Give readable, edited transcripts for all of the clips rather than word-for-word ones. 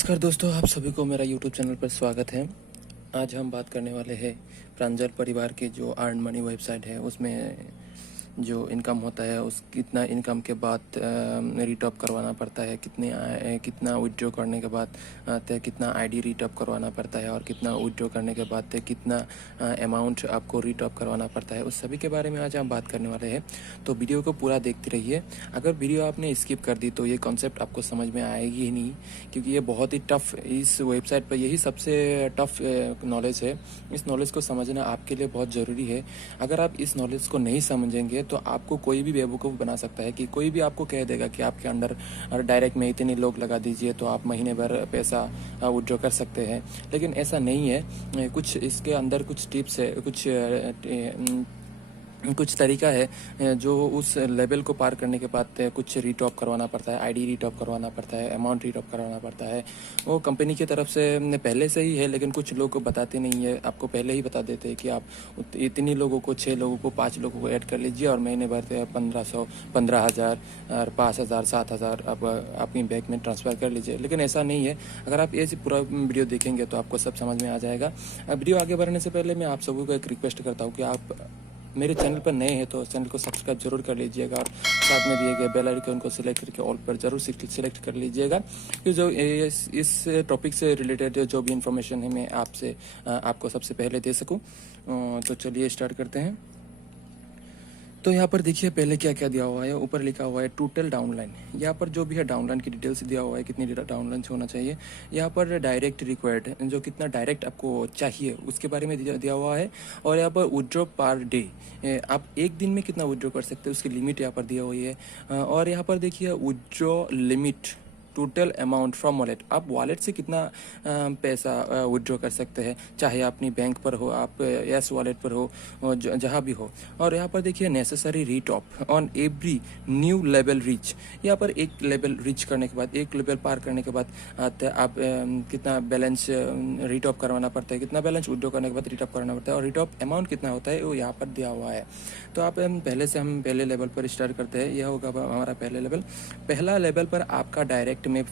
नमस्कार दोस्तों, आप सभी को मेरा यूट्यूब चैनल पर स्वागत है। आज हम बात करने वाले हैं प्रांजल परिवार की जो अर्न मनी वेबसाइट है, उसमें जो इनकम होता है उस कितना इनकम के बाद रीटॉप करवाना पड़ता है, कितना विड्रॉ करने के बाद कितना आईडी रीटॉप करवाना पड़ता है और कितना विड्रॉ करने के बाद कितना अमाउंट आपको रीटॉप करवाना पड़ता है, उस सभी के बारे में आज हम बात करने वाले हैं। तो वीडियो को पूरा देखते रहिए। अगर वीडियो आपने स्किप कर दी तो ये कॉन्सेप्ट आपको समझ में आएगी ही नहीं, क्योंकि ये बहुत ही टफ, इस वेबसाइट पर यही सबसे टफ नॉलेज है। इस नॉलेज को समझना आपके लिए बहुत ज़रूरी है। अगर आप इस नॉलेज को नहीं समझेंगे तो आपको कोई भी बेवकूफ़ बना सकता है, कि कोई भी आपको कह देगा कि आपके अंडर डायरेक्ट में इतने लोग लगा दीजिए तो आप महीने भर पैसा विड्रॉ कर सकते हैं। लेकिन ऐसा नहीं है। कुछ इसके अंदर कुछ टिप्स है, कुछ तरीका है जो उस लेवल को पार करने के बाद कुछ रीटॉप करवाना पड़ता है, आईडी रीटॉप करवाना पड़ता है, अमाउंट रीटॉप करवाना पड़ता है। वो कंपनी की तरफ से पहले से ही है, लेकिन कुछ लोग को बताते नहीं है। आपको पहले ही बता देते हैं कि आप इतनी लोगों को, 6 लोगों को, 5 लोगों को ऐड कर लीजिए और महीने भर 1500, 15,000 और 5,000, 7,000 आप अपनी बैंक में ट्रांसफ़र कर लीजिए। लेकिन ऐसा नहीं है। अगर आप ये पूरा वीडियो देखेंगे तो आपको सब समझ में आ जाएगा। वीडियो आगे बढ़ने से पहले मैं आप सभी को एक रिक्वेस्ट करता हूँ कि आप मेरे चैनल पर नए हैं तो चैनल को सब्सक्राइब जरूर कर लीजिएगा और साथ में दिए गए बेल आइकन को सिलेक्ट करके ऑल पर जरूर सिलेक्ट कर लीजिएगा, कि जो इस टॉपिक से रिलेटेड जो भी इंफॉर्मेशन है मैं आपको सबसे पहले दे सकूं। तो चलिए स्टार्ट करते हैं। तो यहाँ पर देखिए पहले क्या क्या दिया हुआ है। ऊपर लिखा हुआ है टोटल डाउनलाइन। यहाँ पर जो भी है डाउनलाइन की डिटेल्स दिया हुआ है, कितनी डाउनलाइन होना चाहिए। यहाँ पर डायरेक्ट रिक्वायर्ड, जो कितना डायरेक्ट आपको चाहिए उसके बारे में दिया हुआ है। और यहाँ पर विड्रॉ पर डे, आप एक दिन में कितना विड्रॉ कर सकते हैं उसकी लिमिट यहाँ पर दिया हुई है। और यहाँ पर देखिए withdraw limit, total amount from wallet, आप वॉलेट से कितना पैसा विड्रॉ कर सकते हैं, चाहे अपनी बैंक पर हो, आप यस वॉलेट पर हो, जहाँ भी हो। और यहाँ पर देखिए necessary retop on every new level reach. यहाँ पर एक लेवल रीच करने के बाद, एक लेवल पार करने के बाद आप कितना बैलेंस रीटॉप करवाना पड़ता है, कितना बैलेंस विड्रॉ करने के बाद रीटॉप करना पड़ता है, और रीटॉप अमाउंट कितना होता है वो यहाँ पर दिया हुआ है। तो आप हम पहले लेवल पर स्टार्ट करते हैं। यह होगा हमारा पहला लेवल पर आपका डायरेक्ट में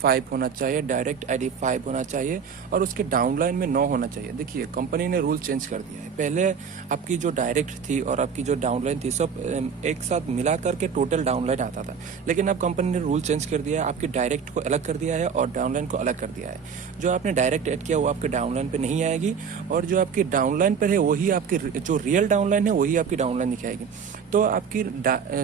5 होना चाहिए, डायरेक्ट आईडी 5 होना चाहिए और उसके डाउनलाइन में 9 होना चाहिए। देखिए कंपनी ने रूल चेंज कर दिया है। पहले आपकी जो डायरेक्ट थी और आपकी जो डाउनलाइन थी सब एक साथ मिला करके टोटल डाउनलाइन आता था, लेकिन अब कंपनी ने रूल चेंज कर दिया है। आपकी डायरेक्ट को अलग कर दिया है और डाउनलाइन को अलग कर दिया है। जो आपने डायरेक्ट ऐड किया वो आपके डाउनलाइन पर नहीं आएगी, और जो आपकी डाउनलाइन पर है वही आपकी जो रियल डाउनलाइन है वही आपकी डाउनलाइन दिखाएगी। तो आपकी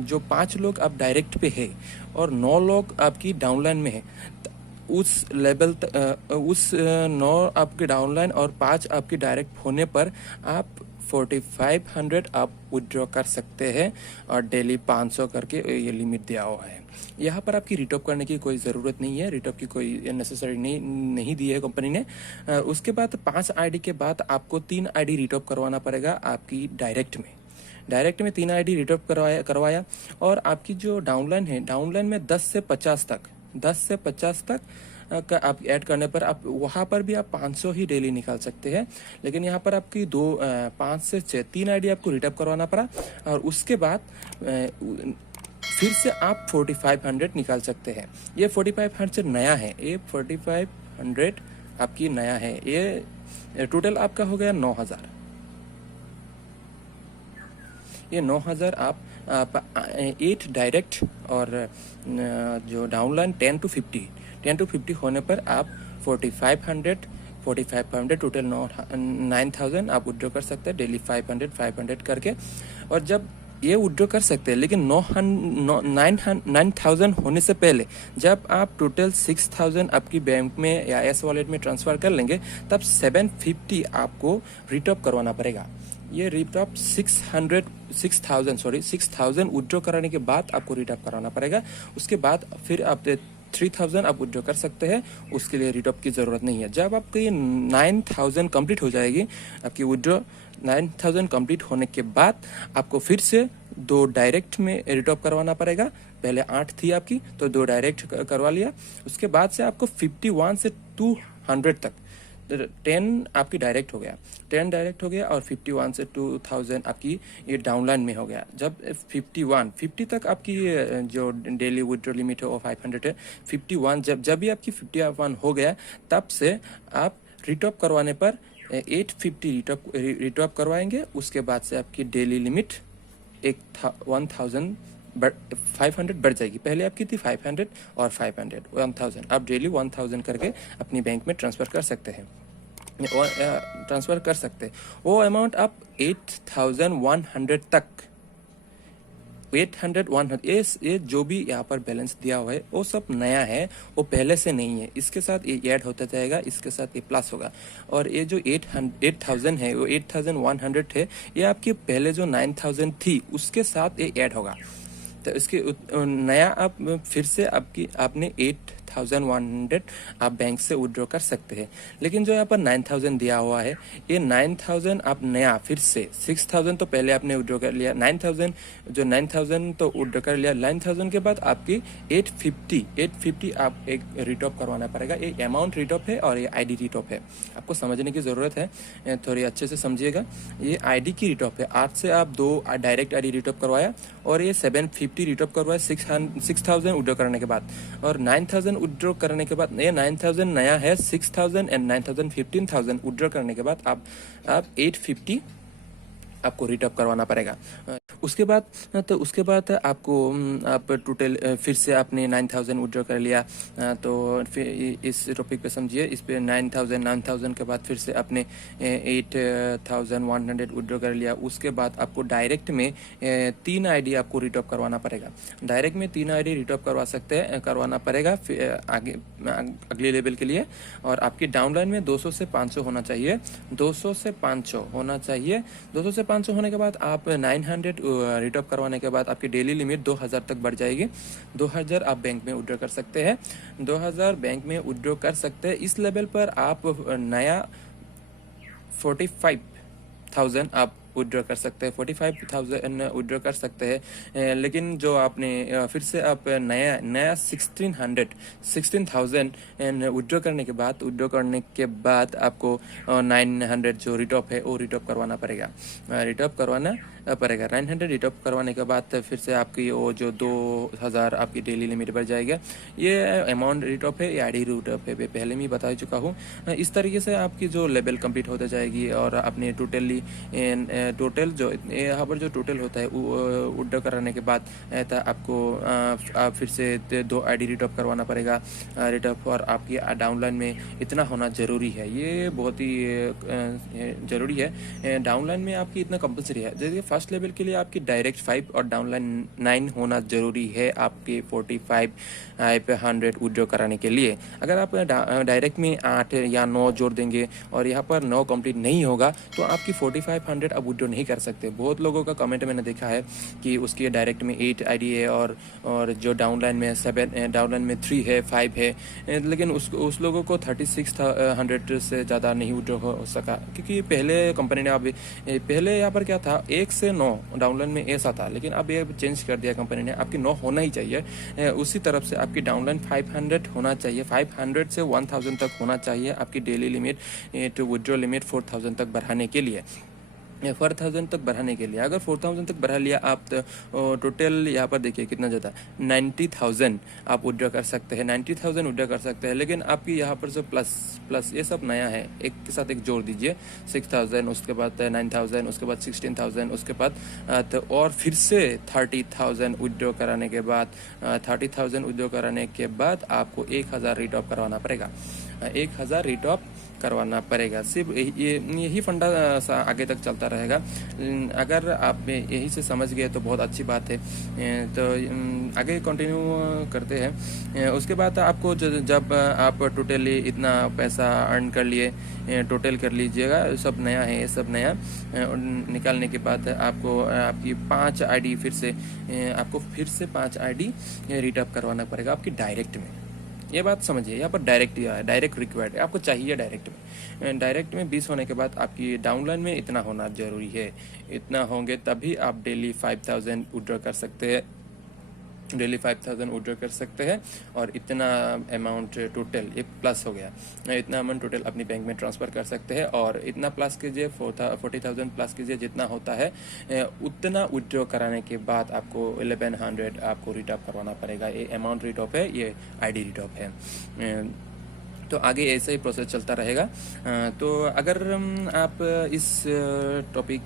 जो 5 लोग आप डायरेक्ट पे है और 9 लोग आपकी डाउनलाइन में है, उस लेवल उस 9 आपके डाउनलाइन और 5 आपकी डायरेक्ट होने पर आप 4500 आप विड्रॉ कर सकते हैं, और डेली 500 करके ये लिमिट दिया हुआ है। यहाँ पर आपकी रिटॉप करने की कोई ज़रूरत नहीं है, रिटॉप की कोई नेसेसरी नहीं दी है कंपनी ने। उसके बाद 5 आईडी के बाद आपको 3 आईडी रिटॉप करवाना पड़ेगा आपकी डायरेक्ट में 3 आईडी रिटॉप करवाया। और आपकी जो डाउनलाइन है, डाउनलाइन में 10 से 50 तक का आप ऐड करने पर आप वहाँ पर भी आप 500 ही डेली निकाल सकते हैं। लेकिन यहाँ पर आपकी 5 से 6 3 आईडी आपको रिटॉप करवाना पड़ा, और उसके बाद फिर से आप 4500 निकाल सकते हैं। ये 4500 नया है, ये 4500 आपकी नया है। ये टोटल आपका हो गया 9000। ये 9000 आप 8 डायरेक्ट और जो डाउनलाइन 10 to 50 होने पर आप 4500 टोटल 9000 आप विड्रॉ कर सकते हैं डेली 500 करके। और जब ये विड्रॉ कर सकते हैं, लेकिन 9000 होने से पहले जब आप टोटल 6000 आपकी बैंक में या एस वॉलेट में ट्रांसफ़र कर लेंगे, तब 750 आपको रिटॉप करवाना पड़ेगा। ये रिटॉप 6000 विड्रॉ कराने के बाद आपको रिटॉप कराना पड़ेगा। उसके बाद फिर आप 3000 आप विड्रॉ कर सकते हैं, उसके लिए रिटॉप की ज़रूरत नहीं है। जब आपकी ये 9000 कंप्लीट हो जाएगी, आपकी विड्रॉ 9000 कंप्लीट होने के बाद आपको फिर से 2 डायरेक्ट में रिटॉप करवाना पड़ेगा। पहले 8 थी आपकी, तो 2 डायरेक्ट करवा लिया। उसके बाद से आपको 51 से 200 तक 10 आपकी डायरेक्ट हो गया, 10 डायरेक्ट हो गया और 51 से 2000 आपकी ये डाउनलाइन में हो गया। जब 50 तक आपकी जो डेली विड्रॉ लिमिट है वो 500 है। 51 जब भी आपकी 51 हो गया तब से आप रिटॉप करवाने पर 850 रिटॉप करवाएंगे। उसके बाद से आपकी डेली लिमिट 1000 500 बढ़ जाएगी। पहले आपकी थी 500 और 500 1000। आप डेली 1000 करके अपनी बैंक में ट्रांसफ़र कर सकते हैं, ट्रांसफ़र कर सकते हैं। वो अमाउंट आप 8100 तक 800 ये जो भी यहाँ पर बैलेंस दिया हुआ है वो सब नया है, वो पहले से नहीं है। इसके साथ ये ऐड होता जाएगा, इसके साथ ये प्लस होगा। और ये जो 8000 है वो 8100 है, ये आपकी पहले जो 9000 थी उसके साथ ये ऐड होगा। तो इसके नया आप फिर से आपने 8100 आप बैंक से विड्रॉ कर सकते हैं। लेकिन जो यहाँ पर 9000 दिया हुआ है, ये 9000 आप नया फिर से 6000 तो पहले आपने विड्रॉ कर लिया, 9000 तो विड्रॉ कर लिया। 9000 के बाद आपकी 850 आप एक रिटॉप करवाना पड़ेगा। ये अमाउंट रिटॉप है और ये आईडी रिटॉप है, आपको समझने की ज़रूरत है, थोड़ी अच्छे से समझिएगा। ये आईडी की रिटॉप है। 8 से आप 2 डायरेक्ट आईडी रिटॉप करवाया और ये 750 रिटॉप करवाया 6000 विड्रॉ करने के बाद, और 9000 विड्रॉ करने के बाद ये 9000 नया है। 6000 एंड 9000 15000 विड्रॉ करने के बाद आप 850 आपको रिटॉप करवाना पड़ेगा। उसके बाद आपको आप टोटल फिर से आपने 9000 विड्रॉ कर लिया, तो फिर इस टॉपिक पे समझिए। इस पे 9000 के बाद फिर से आपने 8100 विड्रॉ कर लिया। उसके बाद आपको डायरेक्ट में 3 आईडी आपको रिटॉप करवाना पड़ेगा। डायरेक्ट में 3 आईडी रिटॉप करवाना पड़ेगा आगे अगले लेवल के लिए। और आपकी डाउनलाइन में 200 से 500 होना चाहिए। 200 से 500 होना चाहिए। 200 से 500 होने के बाद आप 900 रिटॉप करवाने के बाद आपकी डेली लिमिट 2000 तक बढ़ जाएगी। 2000 आप बैंक में विड्रॉ कर सकते हैं। 2000 बैंक में विड्रॉ कर सकते हैं। इस लेवल पर आप नया 45,000 आप विड्रॉ कर सकते हैं। 45,000 विड्रॉ कर सकते हैं। लेकिन जो आपने फिर से आप नया 16,000 विड्रॉ करने के बाद आपको 900 जो रिटॉप है वो रिटॉप करवाना पड़ेगा। 900 रिटॉप करवाने के बाद फिर से आपकी वो जो 2000 आपकी डेली लिमिट बढ़ जाएगा। ये अमाउंट रिटॉप है, ये आईडी रिटॉप है, मैं पहले भी बता चुका हूँ। इस तरीके से आपकी जो लेवल कंप्लीट होते जाएगी। और अपने टोटल जो यहाँ पर जो टोटल होता है विड्रॉ कराने के बाद आपको आप फिर से 2 आईडी रिटॉप करवाना पड़ेगा। रिटॉप और आपकी डाउनलाइन में इतना होना ज़रूरी है, ये बहुत ही ज़रूरी है। डाउनलाइन में आपकी इतना कंपलसरी है। जैसे फर्स्ट लेवल के लिए आपकी डायरेक्ट 5 और डाउनलाइन 9 होना ज़रूरी है आपके 45,100 विड्रॉ कराने के लिए। अगर आप डायरेक्ट में 8 या 9 जोड़ देंगे और यहाँ पर 9 कंप्लीट नहीं होगा तो आपकी 4500 अब विड्रॉ नहीं कर सकते। बहुत लोगों का कमेंट मैंने देखा है कि उसकी डायरेक्ट में 8 आईडी है और जो डाउनलाइन में 7 डाउनलाइन में 3 है 5 है, लेकिन उस लोगों को 3600 से ज़्यादा नहीं विड्रॉ हो सका। क्योंकि पहले कंपनी ने पहले यहाँ पर क्या था 1 से 9 डाउनलाइन में ऐसा था, लेकिन अब ये चेंज कर दिया कंपनी ने। आपकी 9 होना ही चाहिए। उसी तरफ से आपकी डाउनलाइन 500 होना चाहिए। 500 से 1000 तक होना चाहिए आपकी daily limit to withdraw limit 4000 तक बढ़ाने के लिए। 4000 तक बढ़ाने के लिए अगर 4000 तक बढ़ा लिया आप तो टोटल यहाँ पर देखिए कितना ज़्यादा 90,000 आप विड्रॉ कर सकते हैं। 90,000 विड्रॉ कर सकते हैं। लेकिन आपकी यहाँ पर जो प्लस ये सब नया है, एक के साथ एक जोड़ दीजिए। 6000 उसके बाद 9000 उसके बाद 16,000 उसके बाद तो और फिर से 30,000 विड्रॉ कराने के बाद 30,000 विड्रॉ कराने के बाद आपको 1000 रिटॉप करवाना पड़ेगा। 1000 रिटॉप करवाना पड़ेगा। सिर्फ यही फंडा आगे तक चलता रहेगा। अगर आप यही से समझ गए तो बहुत अच्छी बात है। तो आगे कंटिन्यू करते हैं। उसके बाद आपको जब आप टोटली इतना पैसा अर्न कर लिए, टोटल कर लीजिएगा, सब नया है, ये सब नया निकालने के बाद आपको आपकी 5 आईडी फिर से 5 आईडी रिटॉप करवाना पड़ेगा आपकी डायरेक्ट में। ये बात समझिए, यहाँ पर डायरेक्ट रिक्वायर्ड है, आपको चाहिए डायरेक्ट में 20 होने के बाद आपकी डाउनलाइन में इतना होना ज़रूरी है। इतना होंगे तभी आप डेली 5000 विड्रॉ कर सकते हैं। डेली 5000 विड्रॉ कर सकते हैं और इतना अमाउंट टोटल ये प्लस हो गया, इतना अमाउंट टोटल अपनी बैंक में ट्रांसफ़र कर सकते हैं। और इतना प्लस कीजिए, 40,000 प्लस कीजिए, जितना होता है उतना विड्रॉ कराने के बाद आपको 1100 आपको रिटॉप करवाना पड़ेगा। ये अमाउंट रिटॉप है, ये आईडी रिटॉप है। तो आगे ऐसे ही प्रोसेस चलता रहेगा। तो अगर आप इस टॉपिक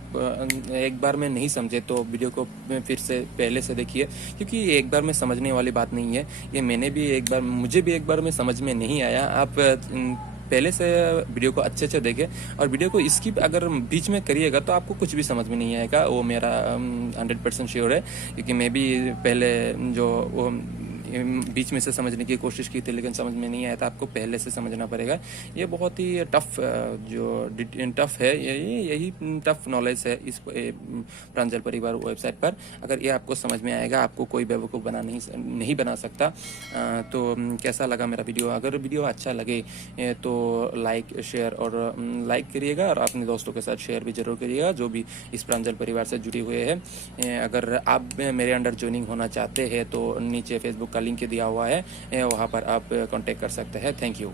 एक बार में नहीं समझे तो वीडियो को फिर से पहले से देखिए, क्योंकि ये एक बार में समझने वाली बात नहीं है। ये मुझे भी एक बार में समझ में नहीं आया। आप पहले से वीडियो को अच्छे से देखें और वीडियो को स्किप अगर बीच में करिएगा तो आपको कुछ भी समझ में नहीं आएगा। वो मेरा 100% श्योर है, क्योंकि मैं भी पहले जो बीच में से समझने की कोशिश की थी लेकिन समझ में नहीं आया था। आपको पहले से समझना पड़ेगा। ये बहुत ही टफ है, यही टफ नॉलेज है इस प्रांजल परिवार वेबसाइट पर। अगर ये आपको समझ में आएगा, आपको कोई बेवकूफ़ नहीं बना सकता। तो कैसा लगा मेरा वीडियो? अगर वीडियो अच्छा लगे तो लाइक शेयर और लाइक करिएगा और अपने दोस्तों के साथ शेयर भी जरूर करिएगा जो भी इस प्रांजल परिवार से जुड़े हुए हैं। अगर आप मेरे अंडर ज्वाइनिंग होना चाहते हैं तो नीचे फेसबुक का लिंक दिया हुआ है, वहाँ पर आप कांटेक्ट कर सकते हैं। Thank you.